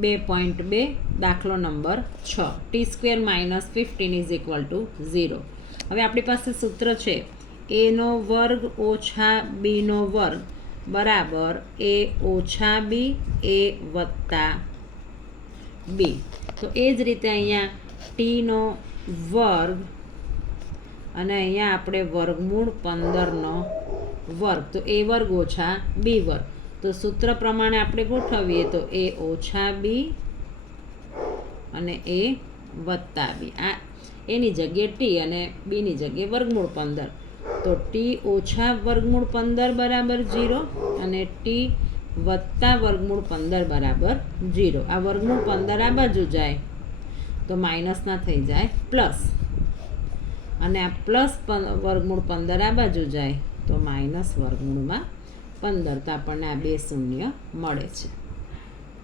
2.2 દાખલો number 6 t² - 15 = 0. હવે આપણી પાસે સૂત્ર છે a² - b² બરાબર a - b a વત્તા b. તો એ જ રીતે અહીંયા t² અને અહીંયા આપણે વર્ગમૂળ 15² તો a² - b². તો સૂત્ર પ્રમાણે આપણે ગોઠવીએ તો a - b અને a વત્તા b. આ એની જગ્યાએ t અને bની જગ્યાએ વર્ગમૂળ 15. તો t - વર્ગમૂળ 15 બરાબર 0 અને t વત્તા વર્ગમૂળ 15 બરાબર 0. આ વર્ગમૂળ 15 આ બાજુ જાય તો માઇનસના થઈ જાય પ્લસ, અને આ પ્લસ વર્ગમૂળ 15 આ બાજુ જાય તો માઇનસ વર્ગમૂળમાં 15. તો આપણને આ 2 શૂન્ય મળે છે.